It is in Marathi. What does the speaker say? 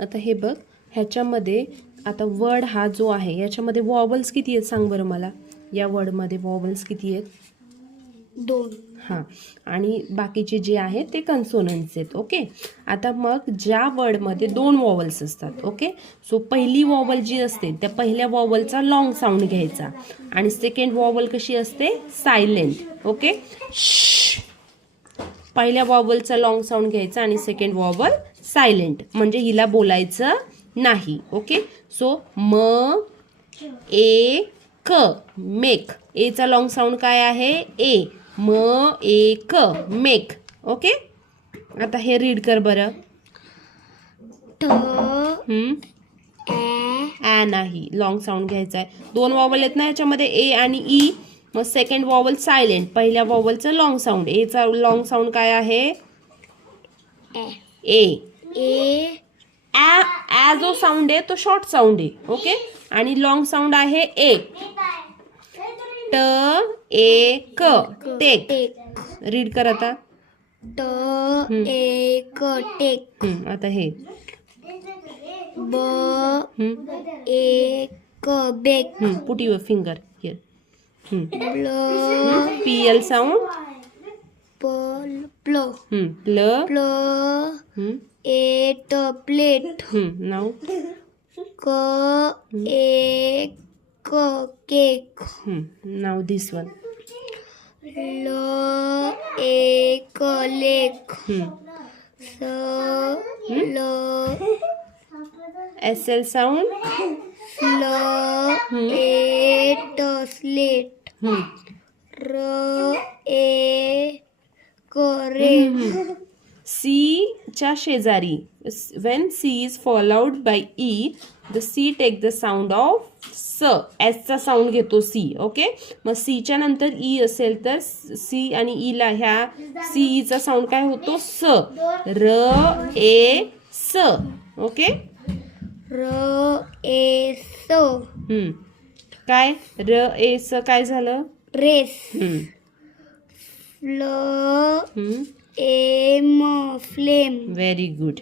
आता हे बघ, ह्याच्यामध्ये आता वर्ड हा जो आहे याच्यामध्ये वॉवल्स किती आहेत सांग बरं मला. या वर्डमध्ये वॉवल्स किती आहेत? 2. हां, आणि बाकीचे जे आहेत ते कन्सोनंट्स आहेत. ओके, आता मग ज्या वर्डमध्ये 2 वॉवल्स असतात, ओके, सो पहिली वॉवल जी असते त्या पहिल्या वॉवलचा लॉंग साऊंड घ्यायचा आणि सेकंड वॉवल कशी असते? सायलेंट. ओके, पहिल्या वॉवलचा लॉंग साऊंड घ्यायचा आणि सेकंड वॉवल सायलेंट, म्हणजे हिला बोलायचं नाही. ओके, सो म ए क, मेक. एचा लॉंग साऊंड काय आहे? ए. म ए क, मेक. ओके, आता हे रीड कर बरं. ट ॲ नाही, लॉंग साऊंड घ्यायचा आहे. 2 वॉवल आहेत ना याच्यामध्ये, ए आणि ई. मग सेकंड वॉवल सायलेंट, पहिल्या वॉवलचं लॉंग साऊंड. एचा लॉंग साऊंड काय आहे? ए. ए ॲ जो साऊंड आहे तो शॉर्ट साऊंड आहे. ओके, आणि लॉंग साऊंड आहे ए. ट ए क, टेक. रीड कर आता. ट ए क, टेक. आता हे b a k, bake. Put your finger here. प्ल पी एल साऊंड. प्लो प्ल. प्ल ए ट, प्लेट. नाव. क ए क, केक. Now this one. ल ए क, लेक. स ल एस एल साऊंड. ल ए ट, स्लेट. र ए क, रेड. सी च्या शेजारी, when C is followed by E, the C take the sound of स. एस चा साऊंड घेतो सी. ओके, मग सी च्या नंतर ई असेल तर सी आणि ई ला ह्या सी ई चा साऊंड काय होतो? स. र ए स. ओके, र ए स. काय? र ए स काय झालं? रेस. फ्ल ए म, फ्लेम. Very good.